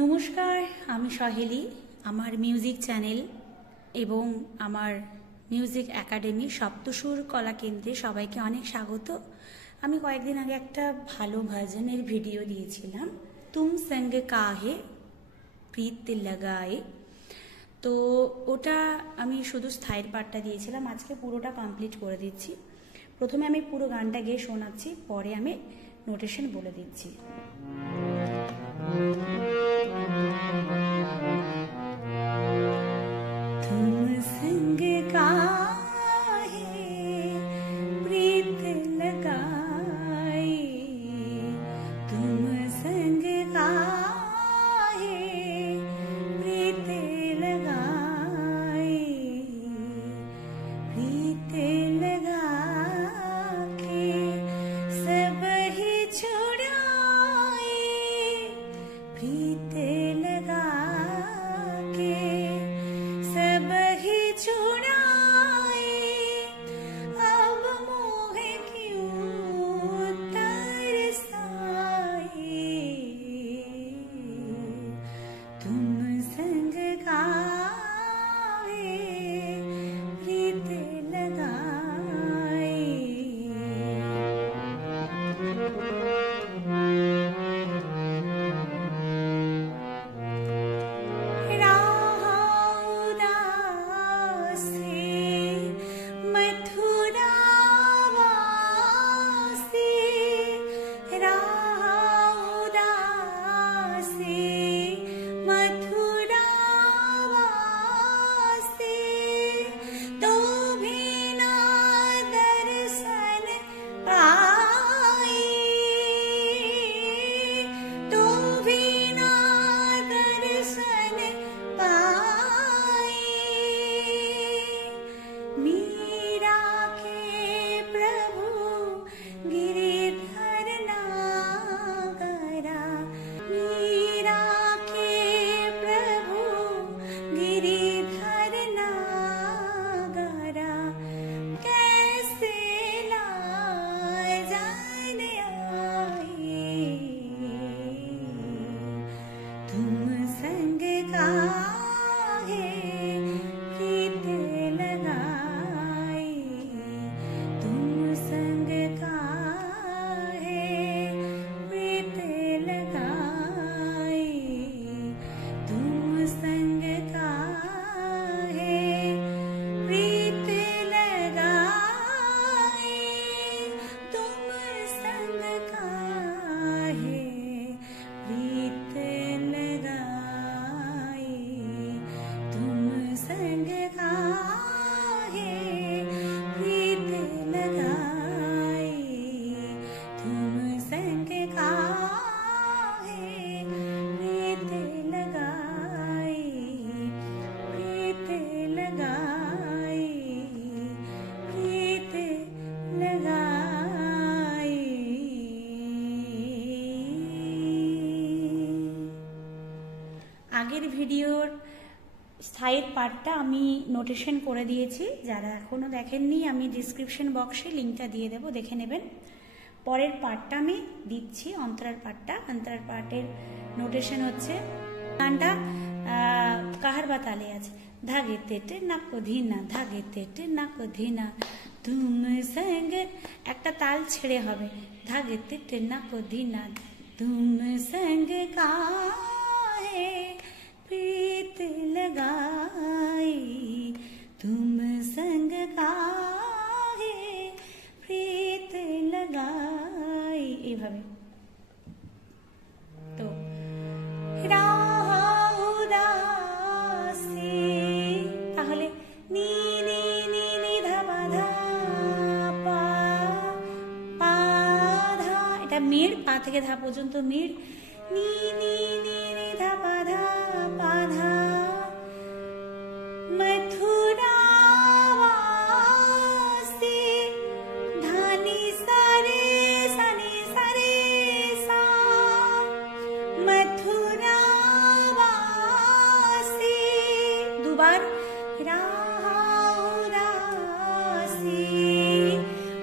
নমস্কার, আমি সহেলি। আমার মিউজিক চ্যানেল এবং আমার মিউজিক একাডেমি সপ্তসুর কলা কেন্দ্রে সবাইকে অনেক স্বাগত। আমি কয়েকদিন আগে একটা ভালো ভার্জনের ভিডিও দিয়েছিলাম, তুম সঙ্গ কাহে প্রীত লাগায়ে। তো ওটা আমি শুধু স্থায়ীর পার্টটা দিয়েছিলাম, আজকে পুরোটা কমপ্লিট করে দিচ্ছি। প্রথমে আমি পুরো গানটা গেয়ে শোনাচ্ছি, পরে আমি নোটেশন বলে দিচ্ছি। तुम संग काहे प्रीत लगाई, तुम संग काहे प्रीत लगाई, प्रीत लगा के सब ही छुड़ाए, प्रीत लगा के सब ही छुड़ाए, अब मोह क्यों तरसाए, तुम संग काहे प्रीत लगाए। আগের ভিডিওর স্থায়ীর পার্টটা আমি নোটেশন করে দিয়েছি, যারা এখনও দেখেননি আমি ডিসক্রিপশন বক্সে লিঙ্কটা দিয়ে দেবো, দেখে নেবেন। পরের পার্টটা আমি দিচ্ছি, অন্তরার পার্টটা। অন্তরার পার্টের নোটেশন হচ্ছে, গানটা কাহার বা তালে আছে, ধাগে তেটে নাকো ধিনা, ধাগে তেটে নাকো ধিনা, তুম সঙ্গ একটা তাল ছেড়ে হবে, ধাগে তেটে নাকো ধিনা, তুম সঙ্গ কাহে प्रीत लगाई, तुम संग काहे प्रीत लगाई, এভাবে। তো উদাসী, তাহলে নি নি নি নি ধা পা ধা পা পা ধা, এটা মেড়, পা থেকে ধা পর্যন্ত মেড়, নি নি নি নি ধা পা ধা পা ধা, মথুরাবাসী ধানি সারে সানি সারে সা, মথুরাবাসী দুবার, উদাসী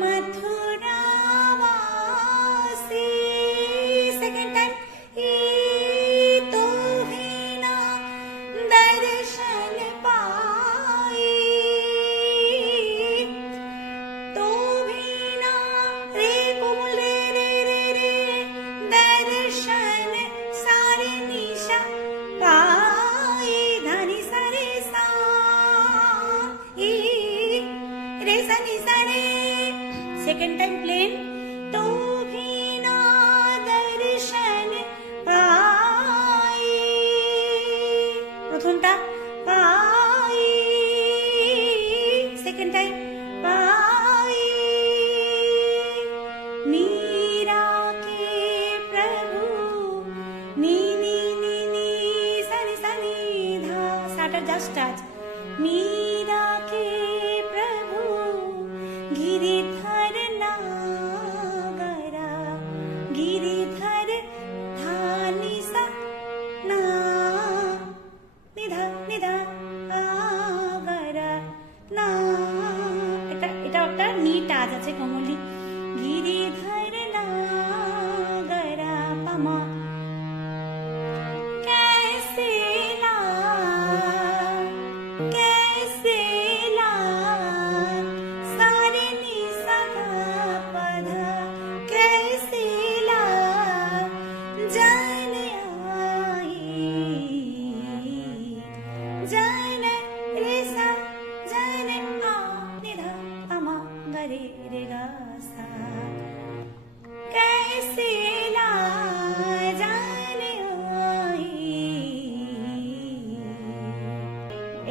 মথুরাবাসী, সেকেন্ড টাইম, তো नी नी नी नी सनी सनी धा साटा जस्ट टच मीरा के प्रभु गिरिधर नागरा गिरिधर धानी सा ना निधा निधा आगरा ना এটা একটা নি টাচ আছে কোমলি गिरिधर नागरा पामा कैसे ला सारे नी सदा पधा कैसे ला जन आई जन रे सा जन आ निधा पामा गरे रे गा सा कैसे ला जाने आई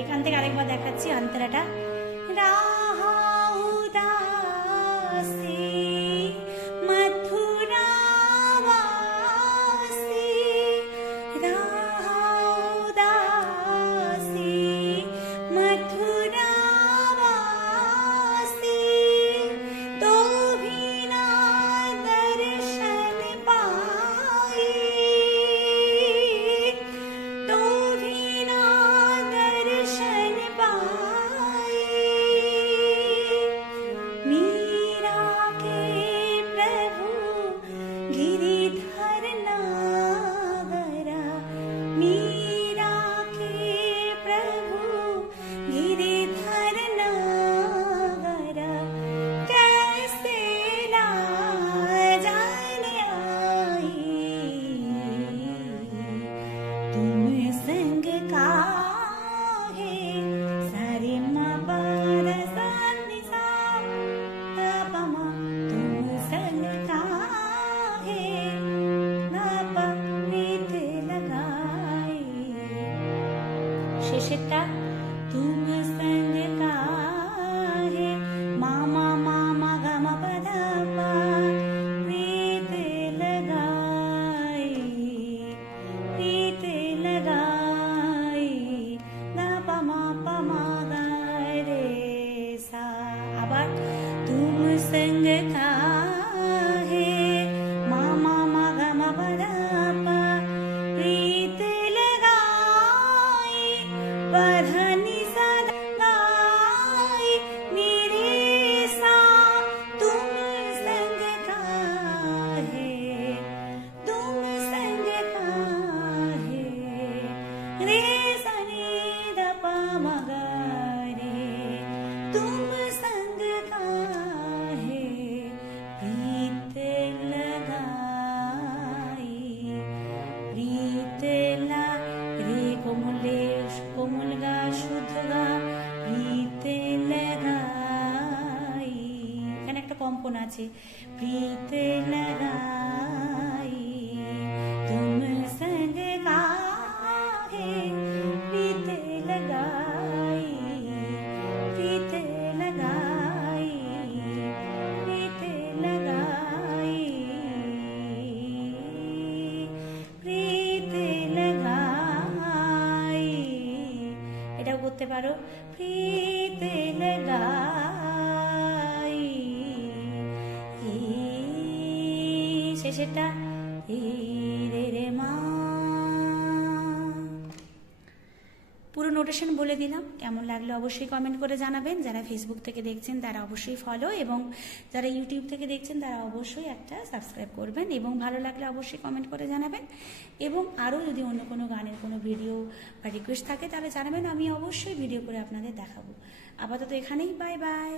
এখান থেকে আরেকবার দেখাচ্ছি অন্তরাটা রাহা উদাসী মথুরাবাসী রাহা উদাসী मथुरावासी तो भी ना दर्शन पाए तो भी ना दर्शन पाए मीरा के प्रभु गिरिधर नागरा मीरा के प्रभु गिरिधर नागरा कैसे ला जाने आई तुम संग का है सारे माँ बारसानी सा पामा तुम संग का है नापा प्रीत लगाए शेषेटा तुम संग का है मामा मामा गामा पदा पा प्रीत लगाई ना पामा पामा गा रे सा আবার तुम संग का है मामा मागा मा पदा पा प्रीत लगाई बधनी सदा गाई मेरे सा तुम संग का है तुम संग का है रे सनी द पा मगा रे तुम संग का है प्रीत लगाई प्रीत ला रे कोमले कोमल गा शुद्ध गा प्रीत लगाई এখানে একটা কম্পন আছে प्रीत लगाई तुम संग का है प्रीत लगाई प्रीत लगाई प्रीत लगाई प्रीत लगाई এটাও করতে পারো प्रीत लगाई শেষেরটা রে রে মা পুরো নোটেশন বলে দিলাম কেমন লাগলো অবশ্যই কমেন্ট করে জানাবেন যারা ফেসবুক থেকে দেখছেন তারা অবশ্যই ফলো এবং যারা ইউটিউব থেকে দেখছেন তারা অবশ্যই একটা সাবস্ক্রাইব করবেন এবং ভালো লাগলে অবশ্যই কমেন্ট করে জানাবেন এবং আরও যদি অন্য কোনো গানের কোনো ভিডিও বা রিকোয়েস্ট থাকে তাহলে জানাবেন আমি অবশ্যই ভিডিও করে আপনাদের দেখাবো আপাতত এখানেই বাই বাই